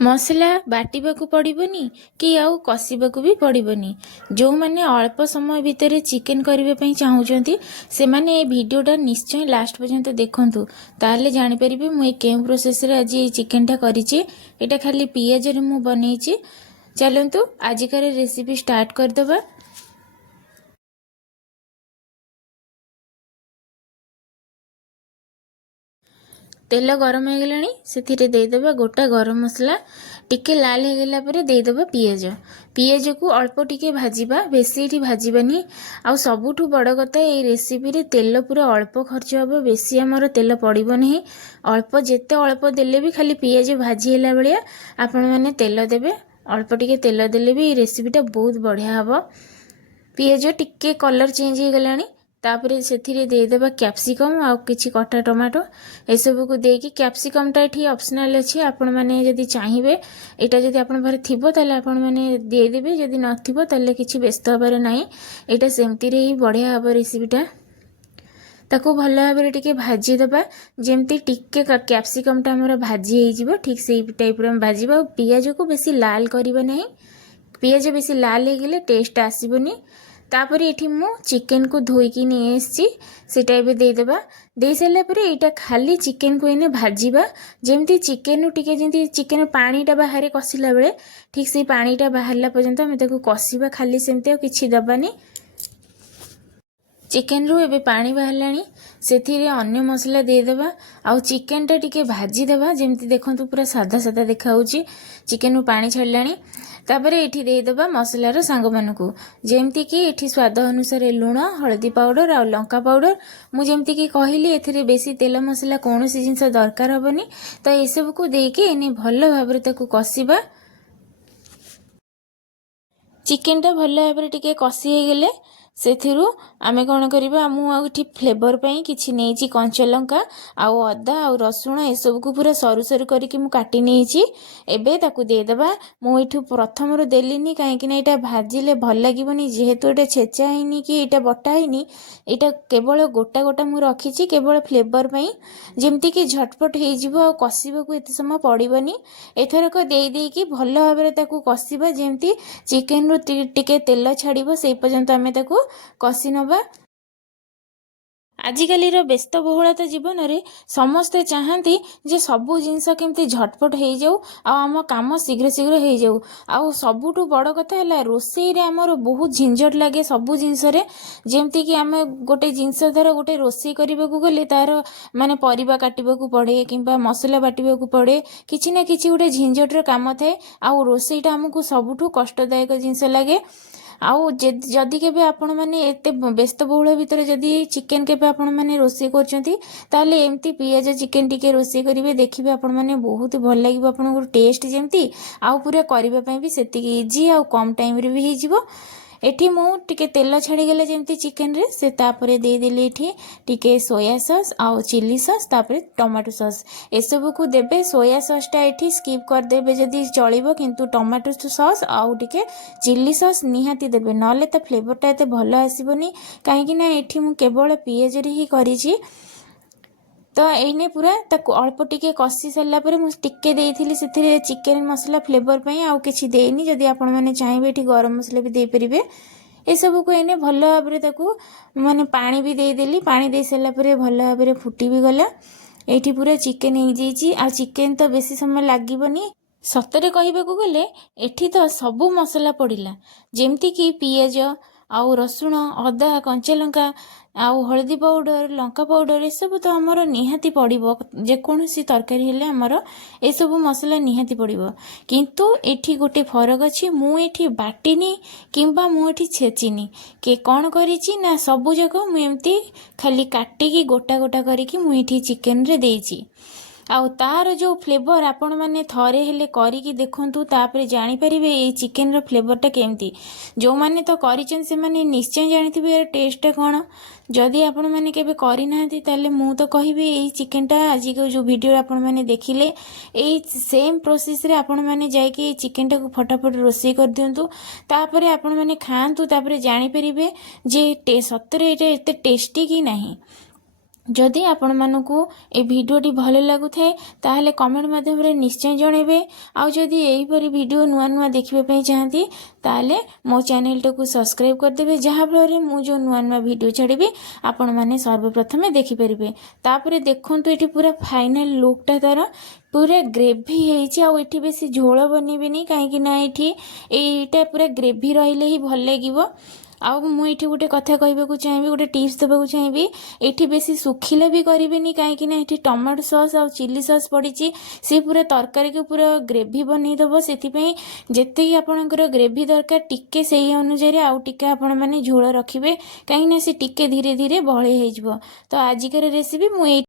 मसला बाटिबाकू पड़िबनी कि आउ कषिबाकू भी पड़िबनी। जो माने अल्प समय भितर चिकेन करबे पई चाहूचंती से माने ए वीडियोटा निश्चय लास्ट पर्यंत देखंतु, ताले जानि परिबे मु ए केउ प्रोसेस रे आज ए चिकेनटा करिछि। एटा खाली पियाज रे मु बनैछि। चलंतु आजिकार रेसिपी स्टार्ट कर दबा। तेल गरम हो गलानी से देदेबा गोटा गरम मसला टिके लाल हो गला पर देदेबा पियाज। पियाज को अल्प टिके भाजीबा, बेसी एठी भाजीबानी। आ सबुठु बड़ कथा ए रेसिपी रे तेल पूरा अल्प खर्च हबो, बेसी हमर तेल पड़िबो नहीं। अल्प जेते अल्प देले भी खाली पियाज भाजी होला बेलिया आपण माने तेल देबे। अल्प टिके तेल देले भी रेसिपीटा बहुत बढ़िया हबो। पियाज टिके कलर चेंज हो गलानी तापरे सेथिरे देदेबा कैप्सिकम आ किछि कटा टमाटो एसबू को देकी। कैप्सिकमटा एठी ऑप्शनल अछि, आपण माने जदि चाहिबे एटा जदि आपण पारे थिबो ताले आपण माने दे देबे, जदि नथिबो ताले किछि व्यस्त हबारे नाही। एटा सेमति रे ही बढ़िया हबो रेसिपीटा। ताको भल भाव टिके भाजी दबा, जेमती टिके कैप्सिकमटा हमर भाजी हो जिवो ठीक सेही टाइप रे भाजीबा। पियाज को बेसी लाल करबा नहीं, पियाज बेसी लाल हो गले टेस्ट आसीबनी। तापर एठी मु चिकेन को धोईकी नहीं आसी सेटा एबे देदेबा। दे सारा पर एटा खाली चिकेन को इने भाजीबा, जेमती चिकेन टिके जेमती चिकेन पानीटा बाहर कसिला बेले ठीक से पानीटा बाहरला पर्यंत हम ताको कसिबा, खाली सेमती किछि दबानी। चिकेन रू एबे पानी बाहरलानी सेथिरे अन्य मसला देदेबा। आउ चिकेनटा टिके भाजी देबा, जेमती देखंतु पूरा सादा सादा देखा होची। चिकेन रू पानी छाड़लानी तापरे एठी देदेबा मसलार सांग मानकू, जेमती कि एठी स्वाद अनुसार लुण, हळदी पाउडर आ लंका पाउडर। मु जेमती कि कहिली एथिरे बेसी तेल मसला कोनोसी जिंस दरकार हबनी, तो ए सब को देकी एने भल भाबरे ताकू कसिबा। चिकेनटा भल भाबरे टिके कसी हे गेले सेथिरु आमे कौन करिबा, मु आउठी फ्लेवर पई किछि नेछि कंचा लंका आउ अदा आउ रसुण ए सब को पूरा सरू सरू करके मु काटी नेछि। एबे ताकू दे देबा। मु एठु प्रथम रो देलिनी काहे कि ना एटा भाजिले भल लागिबनी, जेहेतु एटा छेचा हिनी कि एटा बटा हिनी, एटा केवल गोटा गोटा मु रखिछि केवल फ्लेवर पई, जेमति कि झटपट हे जिवो आ कसिबा को एते समय पड़िबनी। एथरक देई देई कि भल भाबरे ताकू कसिबा, जेमति चिकेन रो टिके तेल छाड़िबो सेई पर्यंत आमे ताकू कसी नबा। आजिकाली व्यस्त बहुलता जीवन रे समस्ते चाहती जे सबू जिनस केमती झटपट हो जाऊ आम काम शीघ्र शीघ्र हो जाऊ। आउ सबुठु बड़ कथा है रोसई रे आमर बहुत झिंझट लगे सबू जिनस रे। जेमती कि आम गोटे जिनस धर गोटे रोसई करने को गले तार माने परिबा काटिबा को पड़े किंबा मसला बाटिबा को पड़े, किछि ना किछि गोटे झिंझटर काम थाए। आउ रोसईटा आमको सबुठु कष्टदायक जिनस लगे। आउ जदि केबे आपण माने एते व्यस्त बहुल भितर जदि चिकेन केबे आपण माने रोसई करचंती ताले एमती पियाज चिकेन टिके रोसई करिवे, देखिबे आपण माने बहुत भल लागिबो। आपनको टेस्ट जेमती आउ पूरा करिबा पई भी सेतिकी इजी आउ कम टाइम रे भी हे जिवो। एठी मु टिके तेल छाड़ी गले जेमती चिकेन रे से तापरे दे देली एठी टिके सोया सॉस आउ चिली सॉस तापरे टमाटो सॉस ए सब को देबे। सोया सॉस टा एठी स्किप कर देबे जदी चलिबो, किंतु टमाटो सॉस आउ टिके चिली सॉस निहाती देबे, नले ता फ्लेवर टा एते भलो आसीबनी। काहे कि ना एठी मु केवल पियाज रे ही करिछि। तो एने पूरा ताकू अल्प टिके कसी सारा पर मुझे टिके देइथिली सेथिरे चिकेन मसला फ्लेवर पई आउ किछि देइनी। जदि आपण माने चाहिबे एठी गरम मसला भी दे परिबे। ए सब को एने भल भाबरे ताकू माने पानी भी दे देली। पानी दे सारा पर भल भाबरे फुटी भी गला। एठी पूरा चिकेन हो जाइछि। आ चिकेन तो बेसी समय लागिबनी। सतरे कहबाकू गले एठी तो सबू मसला पड़िला, जेमती कि पियाज आउ रसुण अदा कंचा लंका आउ हळदी पाउडर लंका पाउडर ए सब तो हमर निहाती पड़िबो। जेकोसी तरकारी हेले हमर ए सब मसला निहाती पड़िबो। किंतु एठी गोटे फरक अछि, मु एठी बाटिनी किंबा मु एठी छेचिनी के कोन करिछि ना सबु जको मु एमती खाली काटिकी गोटा गोटा करिकी मु एठी चिकेन रे देइछि। आउ तार जो फ्लेवर आपण माने थरे हेले करिकी देखंतु, तापरे जानि परिबे ए चिकेन रो फ्लेवरटा केमती। जो माने तो करिचन से माने निश्चय जानिथिबे यार टेस्ट कोन। जदि आपण माने केबे करि नाहंती ताले मु तो कहिबे ए चिकेनटा आज को जो वीडियो आपण माने देखिले ए सेम प्रोसेस रे आपण माने जाई कि चिकेनटा को फटाफट रोसई कर दियंतु, तापरे आपण माने खांतु, तापरे जानि परिबे जे सतरे एटा एते टेस्टी कि नाही। जदि आपण मानकु ए भिडियोटी भल लगुए ताहले कमेंट माध्यम निश्चय जनइबे। आउ जदि एहीपरी भिडियो नुआ नुआ देखिबे चाहती ताहले मो चैनल टाकू सब्सक्राइब करदेबे, जहाँफल मु जो नुआ नुआ भिडियो छाड़बी आपण मैंने सर्वप्रथमे देखिपारे। तापर देखु ये पूरा फाइनाल लुकटा तार पूरा ग्रेवी होती आठी बेसी झोल बनइबेनी कहीं ये पूरा ग्रेवी रहिले ही भल लगे। आउ मुझे गोटे कथा कहवाक चाहिए, गोटे टिप्स देवाक चाहिए, ये बेसी सुखिले भी करेनि कहीं टमाटो सॉस आ चिली सॉस पड़ी सी पूरा तरकारी को पूरा ग्रेवी बनईदब। से जिते आपंकर ग्रेवी दरकार टिके से अनुसार आउ टिके आपण मैंने झोल रखिए कहीं सी टिके धीरे धीरे बहली हो। तो आजिकार रेसिपी मुझे